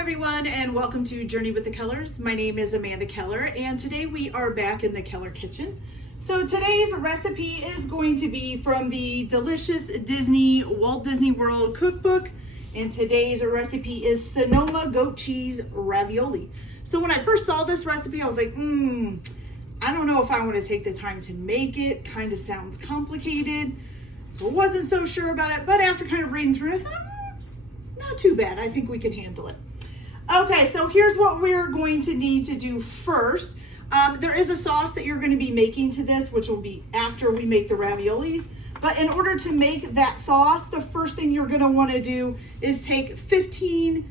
everyone, and welcome to Journey with the Kellers. My name is Amanda Keller, and today we are back in the Keller kitchen. So today's recipe is going to be from the delicious Disney Walt Disney World cookbook, and today's recipe is Sonoma Goat cheese ravioli. So when I first saw this recipe, I was like, I don't know if I want to take the time to make it. Kind of sounds complicated, so I wasn't so sure about it. But after kind of reading through it, I thought, not too bad. I think we can handle it. Okay, so here's what we're going to need to do first. There is a sauce that you're going to be making to this, which will be after we make the raviolis. But in order to make that sauce, the first thing you're going to want to do is take 15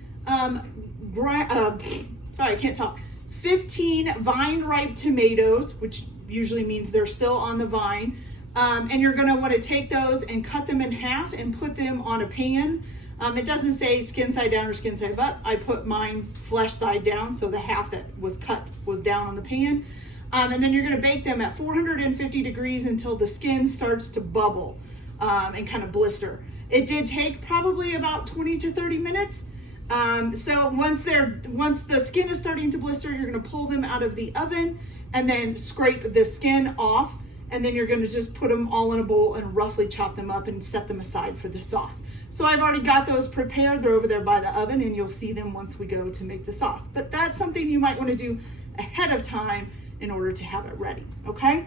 vine-ripe tomatoes, which usually means they're still on the vine. And you're going to want to take those and cut them in half and put them on a pan. It doesn't say skin side down or skin side up. I put mine flesh side down, so the half that was cut was down on the pan. And then you're going to bake them at 450 degrees until the skin starts to bubble and kind of blister. It did take probably about 20 to 30 minutes. So once the skin is starting to blister, you're going to pull them out of the oven and then scrape the skin off. And then you're going to just put them all in a bowl and roughly chop them up and set them aside for the sauce. So I've already got those prepared. They're over there by the oven, and you'll see them once we go to make the sauce. But that's something you might want to do ahead of time in order to have it ready, okay?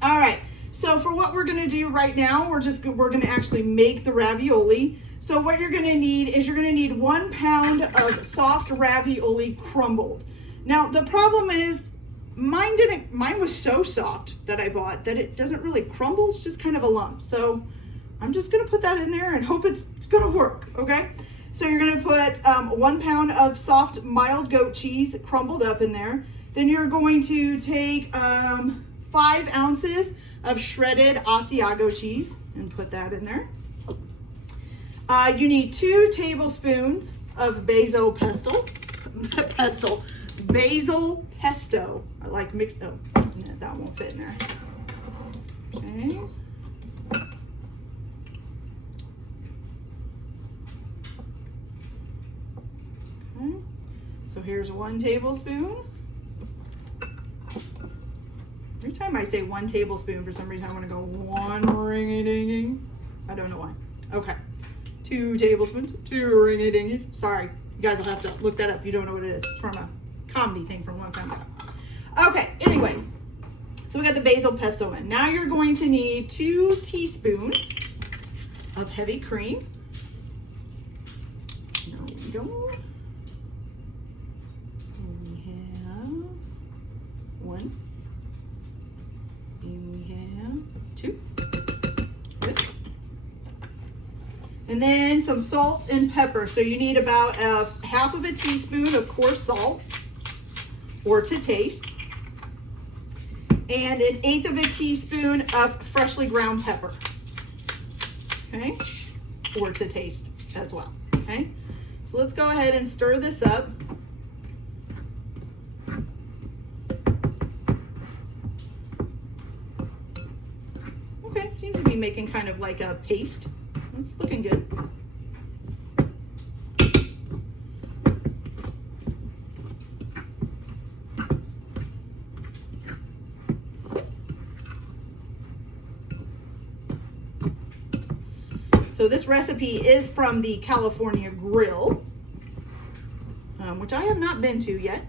All right, so for what we're going to do right now, we're going to actually make the ravioli. So what you're going to need is you're going to need 1 pound of soft ravioli crumbled. Now, the problem is mine was so soft that I bought that it doesn't really crumble. It's just kind of a lump. So I'm just going to put that in there and hope it's going to work, okay? So you're going to put 1 pound of soft mild goat cheese crumbled up in there. Then you're going to take 5 ounces of shredded Asiago cheese and put that in there. You need 2 tablespoons of basil pesto. Basil pesto. I like mixed, oh, that won't fit in there. Okay. Okay. So here's 1 tablespoon. Every time I say 1 tablespoon, for some reason I want to go 1 ringy-dingy. I don't know why. Okay. 2 tablespoons, 2 ringy-dingies. Sorry, you guys will have to look that up if you don't know what it is. It's from a comedy thing from a long time ago. Okay, anyways, so we got the basil pesto in. Now you're going to need 2 teaspoons of heavy cream. There we go. So we have 1, and we have 2. Good. And then some salt and pepper. So you need about half of a teaspoon of coarse salt, or to taste, and 1/8 of a teaspoon of freshly ground pepper, okay, or to taste as well, okay. So let's go ahead and stir this up. Okay, seems to be making kind of like a paste. It's looking good. So this recipe is from the California Grill, which I have not been to yet.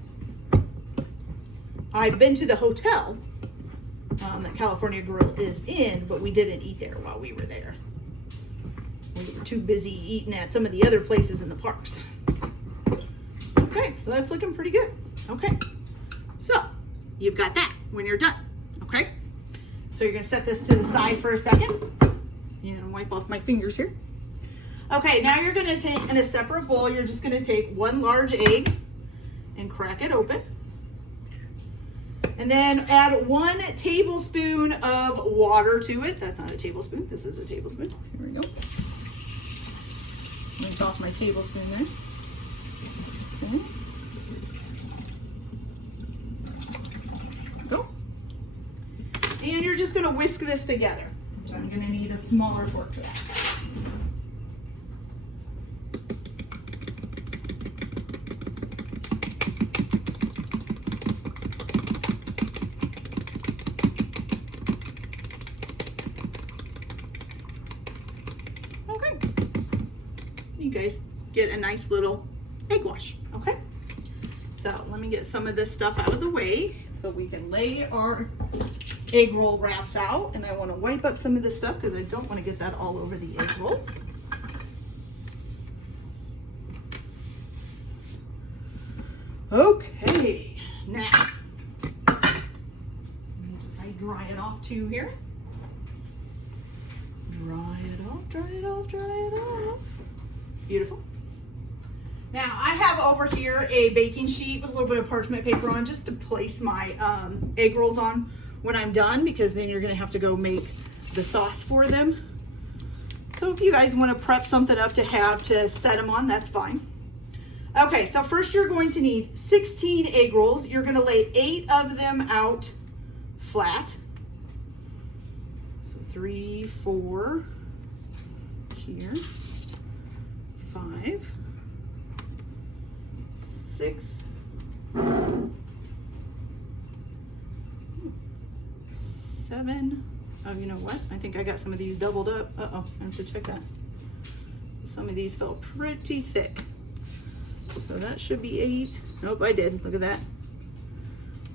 I've been to the hotel that California Grill is in, but we didn't eat there while we were there. We were too busy eating at some of the other places in the parks. Okay, so that's looking pretty good. Okay, so you've got that when you're done, okay? So you're gonna set this to the side for a second. Wipe off my fingers here. Okay, now you're gonna take, in a separate bowl, you're just gonna take 1 large egg and crack it open. And then add 1 tablespoon of water to it. That's not a tablespoon, this is a tablespoon. Here we go. Rinse off my tablespoon there. Okay. Go. And you're just gonna whisk this together. So I'm gonna need a smaller fork for that. get a nice little egg wash, okay? So let me get some of this stuff out of the way so we can lay our egg roll wraps out. And I want to wipe up some of this stuff because I don't want to get that all over the egg rolls. Okay, now I dry it off too here. Dry it off, dry it off, dry it off. Beautiful. Now I have over here a baking sheet with a little bit of parchment paper on just to place my egg rolls on when I'm done, because then you're gonna have to go make the sauce for them. So if you guys wanna prep something up to have to set them on, that's fine. Okay, so first you're going to need 16 egg rolls. You're gonna lay 8 of them out flat. So 3, 4, here, 5, 6, 7. Oh, you know what? I think I got some of these doubled up. Uh-oh, I have to check that. Some of these felt pretty thick. So that should be 8. Nope, I did. Look at that.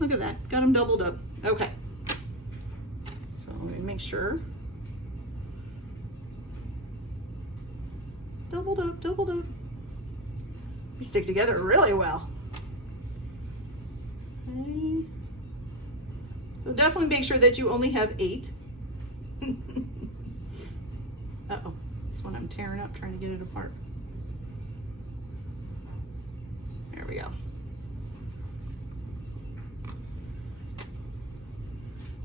Look at that. Got them doubled up. Okay. So let me make sure. Doubled up, doubled up. They stick together really well. Okay. So definitely make sure that you only have 8. Uh-oh. This one I'm tearing up trying to get it apart. There we go.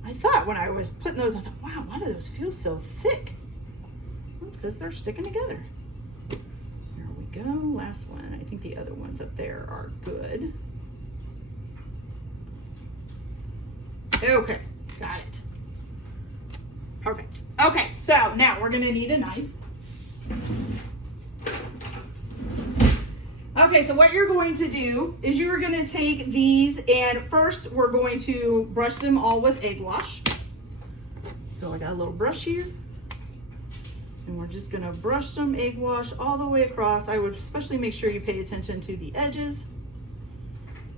I thought when I was putting those, I thought, wow, why do those feel so thick? Well, it's because they're sticking together. There we go. Last one. I think the other ones up there are good. Okay, got it. Perfect. Okay, so now we're gonna need a knife. Okay, so what you're going to do is you're going to take these, and first we're going to brush them all with egg wash. So I got a little brush here, and we're just going to brush some egg wash all the way across. I would especially make sure you pay attention to the edges,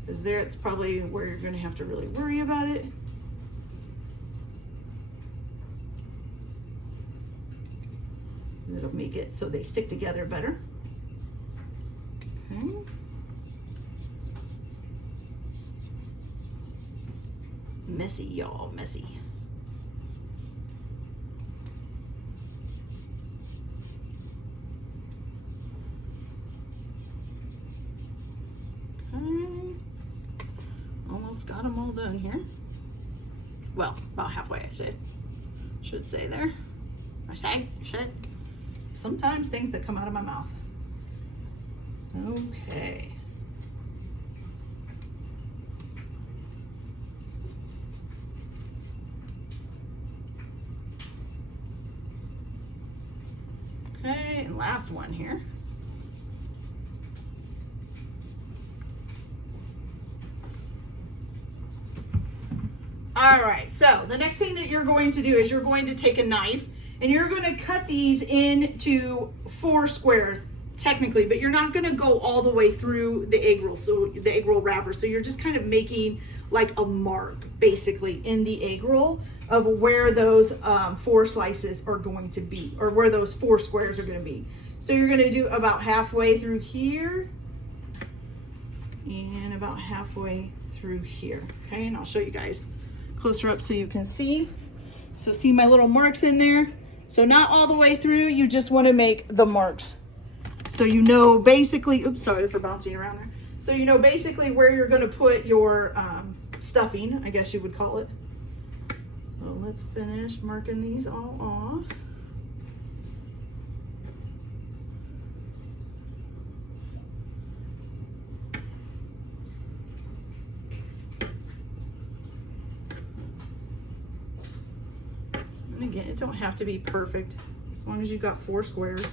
because there it's probably where you're going to have to really worry about it. It'll make it so they stick together better. Okay. Messy, y'all, messy. Okay. Almost got them all done here. Well, about halfway, I should say there. Should. Sometimes things that come out of my mouth. Okay. Okay, and last one here. All right, so the next thing that you're going to do is you're going to take a knife and you're going to cut these into 4 squares. Technically, but you're not going to go all the way through the egg roll, so the egg roll wrapper. So you're just kind of making like a mark basically in the egg roll of where those 4 slices are going to be, or where those 4 squares are going to be. So you're going to do about halfway through here and about halfway through here. Okay, and I'll show you guys closer up so you can see. So see my little marks in there? So not all the way through, you just want to make the marks. So you know basically, oops, sorry for bouncing around there. So you know basically where you're going to put your stuffing, I guess you would call it. So let's finish marking these all off. And again, it don't have to be perfect, as long as you've got 4 squares.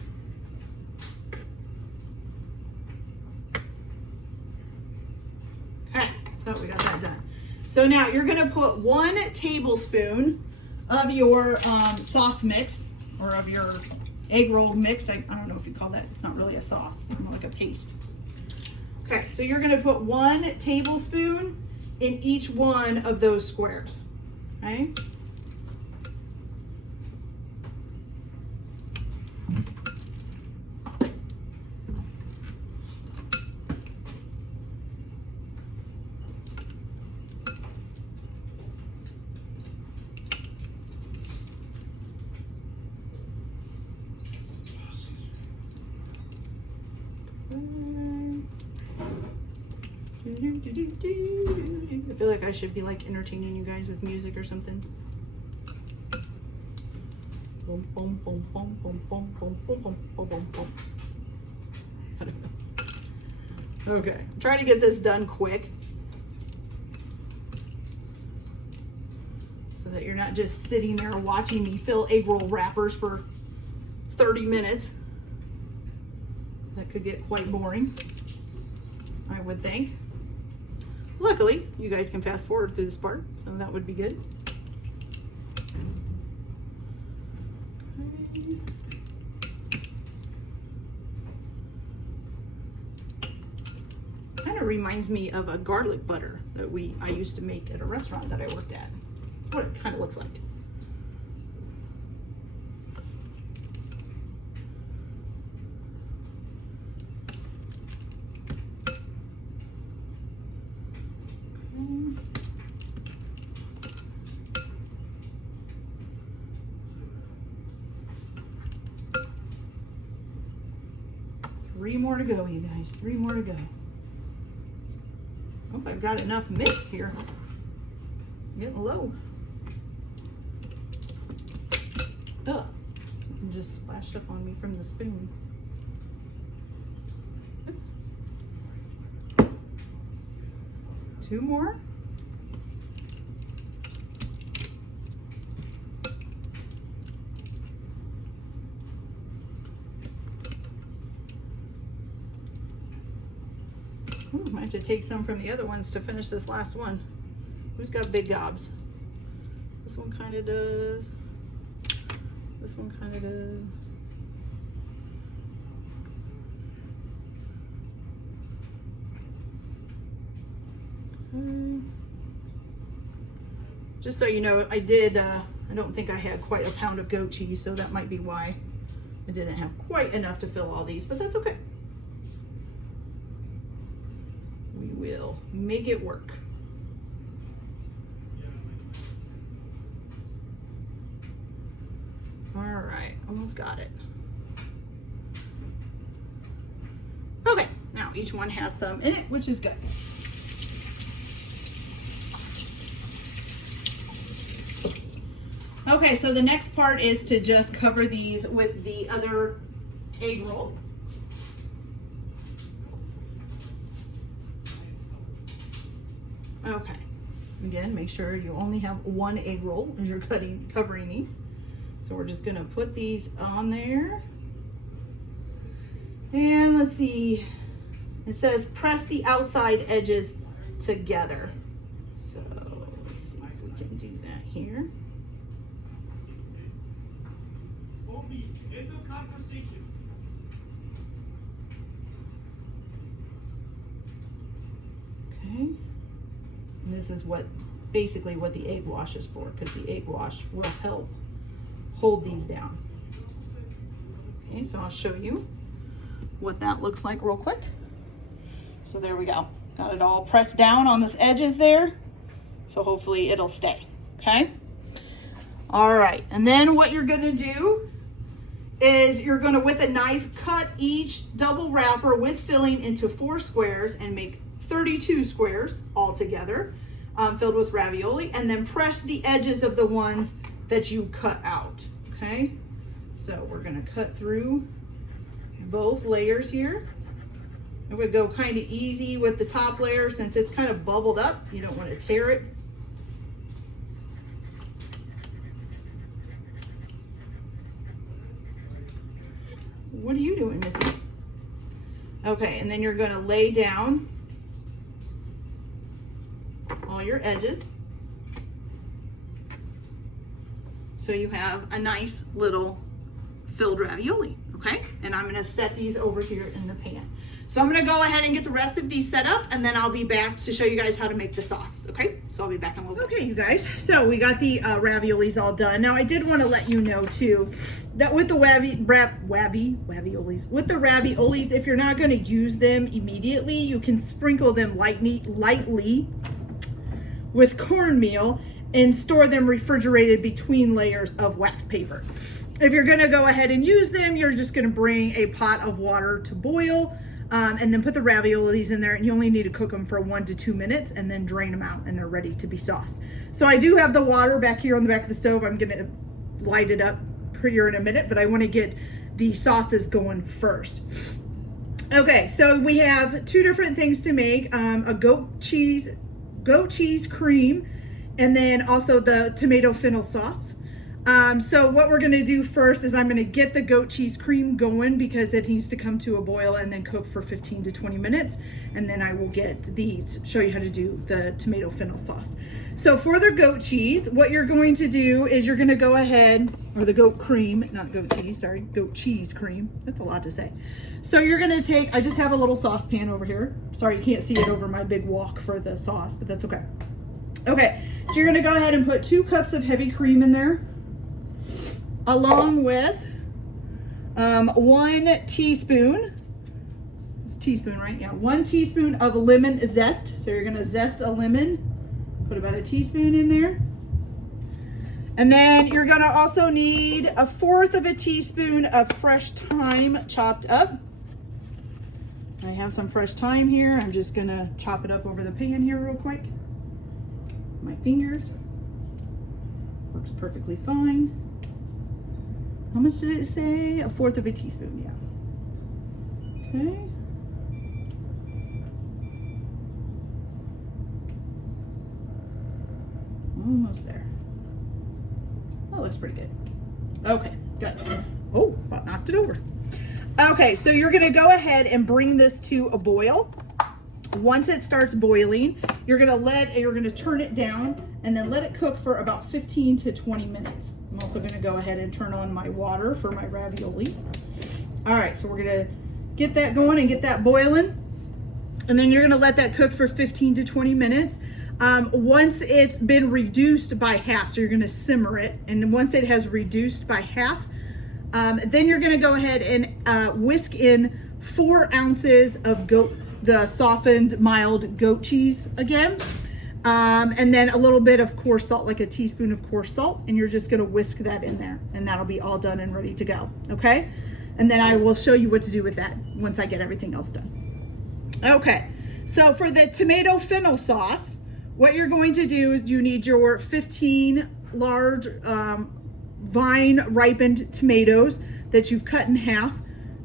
So we got that done. So now you're going to put 1 tablespoon of your sauce mix, or of your egg roll mix. I don't know if you call that, it's not really a sauce, it's more like a paste. Okay, so you're gonna put 1 tablespoon in each one of those squares, okay? I feel like I should be like entertaining you guys with music or something. Boom, boom, boom, boom, boom, boom, boom, boom, boom, boom, boom, boom. I don't know. Okay, I'm trying to get this done quick so that you're not just sitting there watching me fill egg roll wrappers for 30 minutes. That could get quite boring, I would think. Luckily, you guys can fast forward through this part, so that would be good. Okay. Kind of reminds me of a garlic butter that I used to make at a restaurant that I worked at. What it kind of looks like. Three more to go, you guys. 3 more to go. Hope I've got enough mix here. I'm getting low. Ugh. It just splashed up on me from the spoon. Oops. 2 more. Ooh, might have to take some from the other ones to finish this last one. Who's got big gobs? This one kind of does. This one kind of does. Okay. Just so you know, I don't think I had quite a pound of goat cheese, so that might be why I didn't have quite enough to fill all these, but that's okay. We will make it work. All right, almost got it. Okay, now each one has some in it, which is good. Okay, so the next part is to just cover these with the other egg roll. Okay, again, make sure you only have 1 egg roll as you're covering these. So we're just gonna put these on there. And let's see, it says press the outside edges together. So let's see if we can do that here. Okay. And this is basically what the egg wash is for, because the egg wash will help hold these down. Okay, so I'll show you what that looks like real quick. So there we go. Got it all pressed down on this edges there. So hopefully it'll stay, okay? All right, and then what you're gonna do is you're gonna, with a knife, cut each double wrapper with filling into 4 squares and make 32 squares all together, filled with ravioli, and then press the edges of the ones that you cut out, okay? So we're gonna cut through both layers here. I would go kind of easy with the top layer since it's kind of bubbled up. You don't want to tear it. What are you doing, Missy? Okay, and then you're gonna lay down all your edges. So you have a nice little filled ravioli, okay? And I'm gonna set these over here in the pan. So I'm gonna go ahead and get the rest of these set up, and then I'll be back to show you guys how to make the sauce, okay? So I'll be back in a little bit. Okay, you guys, so we got the raviolis all done. Now I did wanna let you know too, that with the raviolis, if you're not gonna use them immediately, you can sprinkle them lightly with cornmeal and store them refrigerated between layers of wax paper. If you're gonna go ahead and use them, you're just gonna bring a pot of water to boil, and then put the raviolis in there, and you only need to cook them for 1 to 2 minutes and then drain them out, and they're ready to be sauced. So I do have the water back here on the back of the stove. I'm gonna light it up here in a minute, but I wanna get the sauces going first. Okay, so we have 2 different things to make, a goat cheese cream, and then also the tomato fennel sauce. So what we're gonna do first is I'm gonna get the goat cheese cream going because it needs to come to a boil and then cook for 15 to 20 minutes. And then I will show you how to do the tomato fennel sauce. So for the goat cheese, what you're going to do is you're gonna go ahead, or the goat cream, not goat cheese, sorry, goat cheese cream. That's a lot to say. So you're gonna take, I just have a little saucepan over here. Sorry, you can't see it over my big wok for the sauce, but that's okay. Okay, so you're gonna go ahead and put 2 cups of heavy cream in there, along with 1 teaspoon, it's a teaspoon, right? Yeah, 1 teaspoon of lemon zest. So you're gonna zest a lemon, put about a teaspoon in there. And then you're gonna also need 1/4 of a teaspoon of fresh thyme chopped up. I have some fresh thyme here. I'm just gonna chop it up over the pan here real quick. My fingers. Works perfectly fine. How much did it say? 1/4 of a teaspoon, yeah. Okay. Almost there. That looks pretty good. Okay, good. Oh, about knocked it over. Okay, so you're gonna go ahead and bring this to a boil. Once it starts boiling, you're gonna turn it down and then let it cook for about 15 to 20 minutes. I'm also gonna go ahead and turn on my water for my ravioli. All right, so we're gonna get that going and get that boiling. And then you're gonna let that cook for 15 to 20 minutes. Once it's been reduced by half, so you're gonna simmer it. And once it has reduced by half, then you're gonna go ahead and whisk in 4 ounces of the softened mild goat cheese again. And then a little bit of coarse salt, like a teaspoon of coarse salt, and you're just gonna whisk that in there, and that'll be all done and ready to go, okay? And then I will show you what to do with that once I get everything else done. Okay, so for the tomato fennel sauce, what you're going to do is you need your 15 large vine ripened tomatoes that you've cut in half,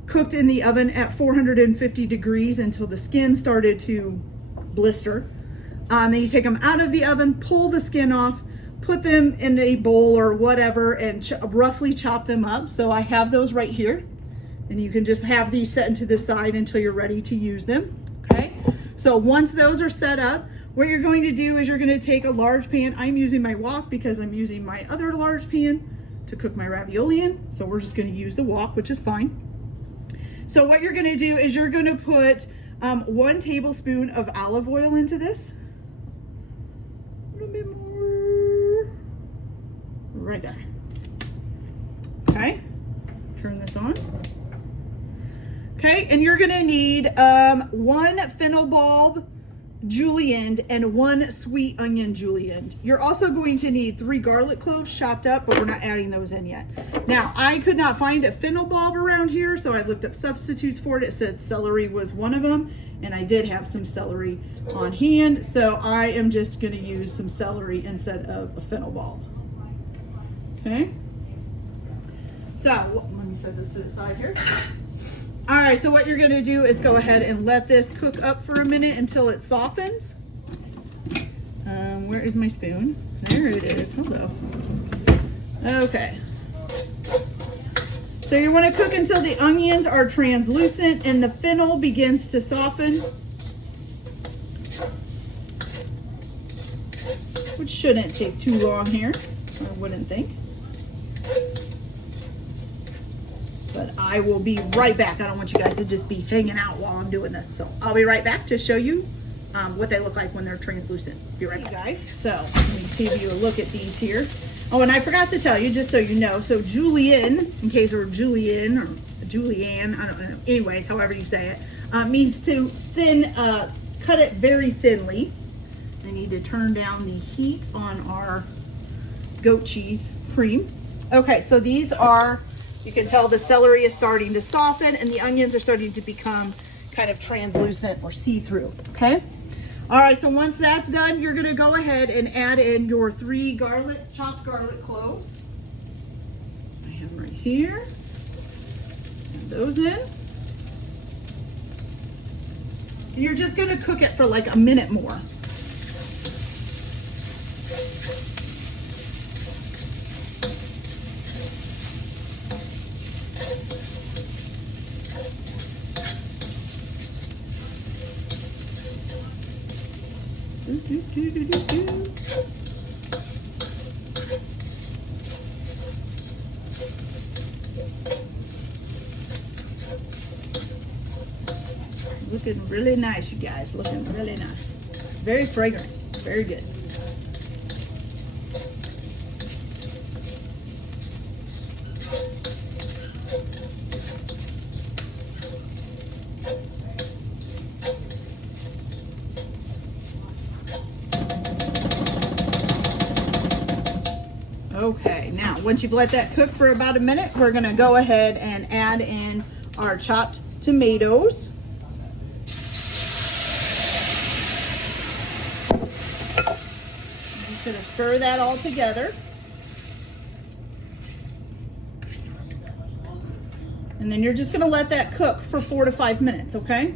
cooked in the oven at 450 degrees until the skin started to blister. Then you take them out of the oven, pull the skin off, put them in a bowl or whatever, and roughly chop them up. So I have those right here, and you can just have these set into the side until you're ready to use them, okay? So once those are set up, what you're going to do is you're going to take a large pan. I'm using my wok because I'm using my other large pan to cook my ravioli in. So we're just going to use the wok, which is fine. So what you're going to do is you're going to put 1 tablespoon of olive oil into this. A little bit more. Right there. Okay. Turn this on. Okay, and you're going to need 1 fennel bulb julienne and 1 sweet onion julienne. You're also going to need 3 garlic cloves chopped up, but we're not adding those in yet. Now, I could not find a fennel bulb around here, so I looked up substitutes for it. It said celery was one of them, and I did have some celery on hand, so I am just going to use some celery instead of a fennel bulb. Okay, so let me set this to the side here. All right, so what you're gonna do is go ahead and let this cook up for a minute until it softens. Where is my spoon? There it is, hello. Okay. So you wanna cook until the onions are translucent and the fennel begins to soften. Which shouldn't take too long here, I wouldn't think. I will be right back. I don't want you guys to just be hanging out while I'm doing this. So I'll be right back to show you what they look like when they're translucent. Be right back, guys. So let me give you a look at these here. Oh, and I forgot to tell you, just so you know, so julienne, in case we're Julian or Julianne, I don't know, anyways, however you say it, means to cut it very thinly. I need to turn down the heat on our goat cheese cream. Okay, so these are, you can tell the celery is starting to soften and the onions are starting to become kind of translucent or see-through, okay? All right, so once that's done, you're gonna go ahead and add in your 3 chopped garlic cloves. I have them right here. Add those in. And you're just gonna cook it for like a minute more. Looking really nice, you guys. Looking really nice. Very fragrant. Very good. Okay, now once you've let that cook for about a minute, we're gonna go ahead and add in our chopped tomatoes. I'm just gonna stir that all together. And then you're just gonna let that cook for 4 to 5 minutes, okay?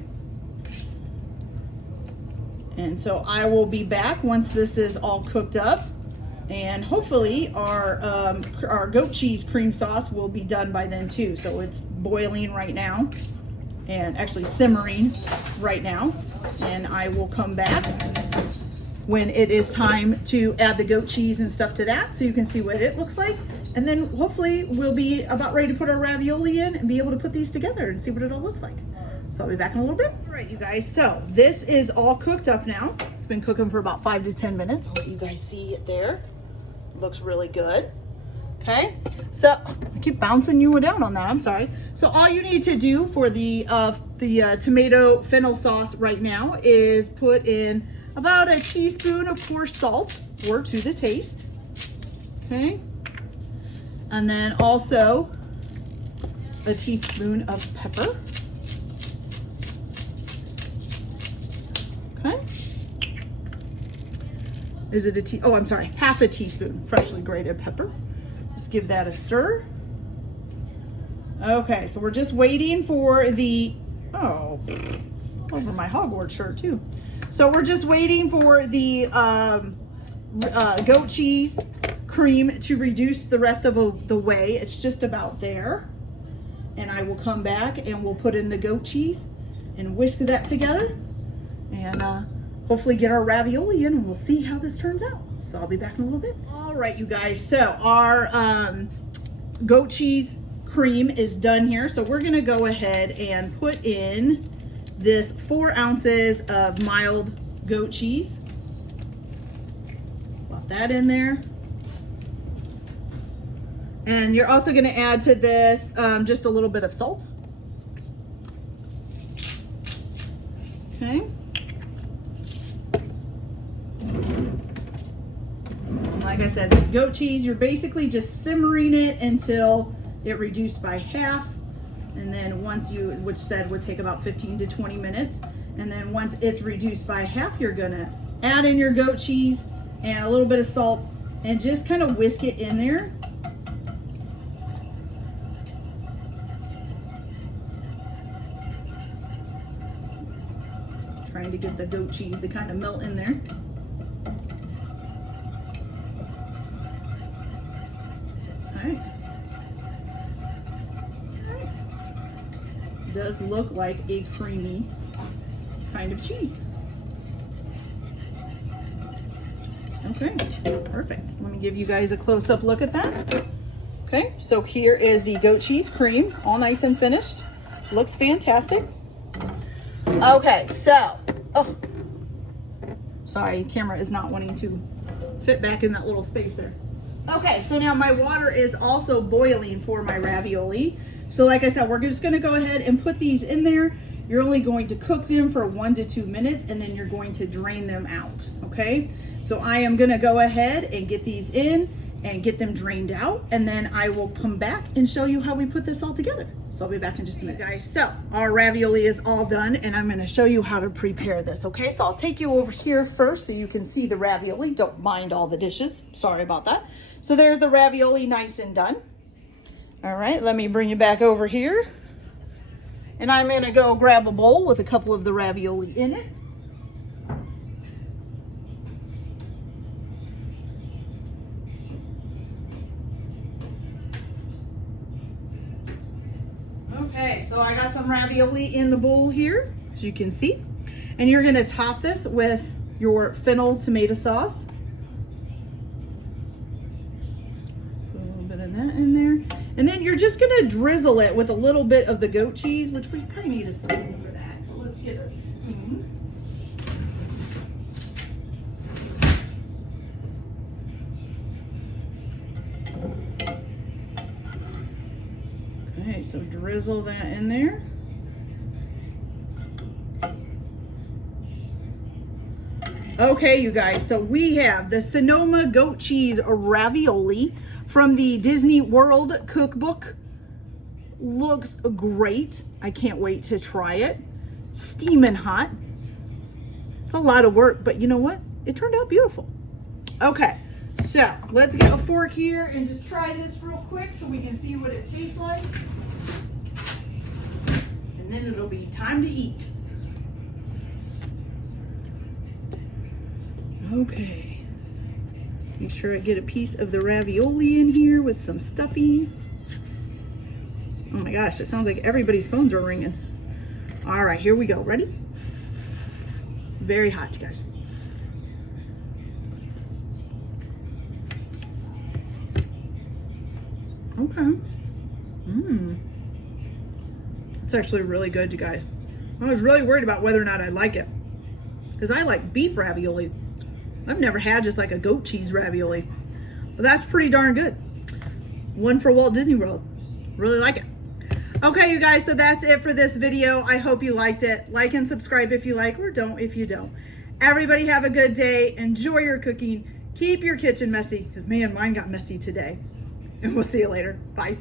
And so I will be back once this is all cooked up. And hopefully our goat cheese cream sauce will be done by then too. So it's boiling right now and actually simmering right now. And I will come back when it is time to add the goat cheese and stuff to that so you can see what it looks like. And then hopefully we'll be about ready to put our ravioli in and be able to put these together and see what it all looks like. So I'll be back in a little bit. All right, you guys, so this is all cooked up now. It's been cooking for about 5 to 10 minutes. I'll let you guys see it there. Looks really good. Okay, so I keep bouncing you down on that, I'm sorry. So all you need to do for the tomato fennel sauce right now is put in about a teaspoon of coarse salt, or to the taste. Okay, and then also a teaspoon of pepper. Okay. Is it oh, I'm sorry, half a teaspoon freshly grated pepper. Just give that a stir. Okay, so we're just waiting for the, oh, over my Hogwarts shirt too. So we're just waiting for the goat cheese cream to reduce the rest of the way. It's just about there. And I will come back and we'll put in the goat cheese and whisk that together. And hopefully get our ravioli in and we'll see how this turns out. So I'll be back in a little bit. All right, you guys, so our goat cheese cream is done here. So we're gonna go ahead and put in this 4 ounces of mild goat cheese. Plop that in there. And you're also gonna add to this just a little bit of salt. Okay. Like I said, this goat cheese, you're basically just simmering it until it reduced by half. And then once you, which said would take about 15 to 20 minutes. And then once it's reduced by half, you're gonna add in your goat cheese and a little bit of salt and just kind of whisk it in there. Trying to get the goat cheese to kind of melt in there. Alright. Does look like a creamy kind of cheese. Okay, perfect. Let me give you guys a close-up look at that. Okay, so here is the goat cheese cream, all nice and finished. Looks fantastic. Okay, so, oh, sorry, camera is not wanting to fit back in that little space there. Okay, so now my water is also boiling for my ravioli. So like I said, we're just gonna go ahead and put these in there. You're only going to cook them for 1 to 2 minutes, and then you're going to drain them out, okay? So I am gonna go ahead and get these in and get them drained out, and then I will come back and show you how we put this all together. So I'll be back in just a minute, guys. So our ravioli is all done, and I'm gonna show you how to prepare this, okay? So I'll take you over here first so you can see the ravioli. Don't mind all the dishes, sorry about that. So there's the ravioli, nice and done. All right, let me bring you back over here. And I'm gonna go grab a bowl with a couple of the ravioli in it. Okay, so I got some ravioli in the bowl here, as you can see. And you're gonna top this with your fennel tomato sauce. Put a little bit of that in there. And then you're just gonna drizzle it with a little bit of the goat cheese, which we probably need a spoon for that. So let's get a spoon. Okay, so drizzle that in there. Okay, you guys, so we have the Sonoma Goat Cheese Ravioli from the Disney World Cookbook. Looks great. I can't wait to try it. Steaming hot. It's a lot of work, but you know what? It turned out beautiful. Okay, so let's get a fork here and just try this real quick so we can see what it tastes like. And then it'll be time to eat. Okay, make sure I get a piece of the ravioli in here with some stuffing. Oh my gosh, it sounds like everybody's phones are ringing. All right, here we go. Ready? Very hot, you guys. Okay. It's actually really good, you guys. I was really worried about whether or not I like it, because I like beef ravioli. I've never had just like a goat cheese ravioli, but that's pretty darn good. One for Walt Disney World. Really like it. Okay, you guys, so that's it for this video. I hope you liked it. Like and subscribe if you like, or don't if you don't. Everybody have a good day. Enjoy your cooking. Keep your kitchen messy, because man, mine got messy today. And we'll see you later. Bye.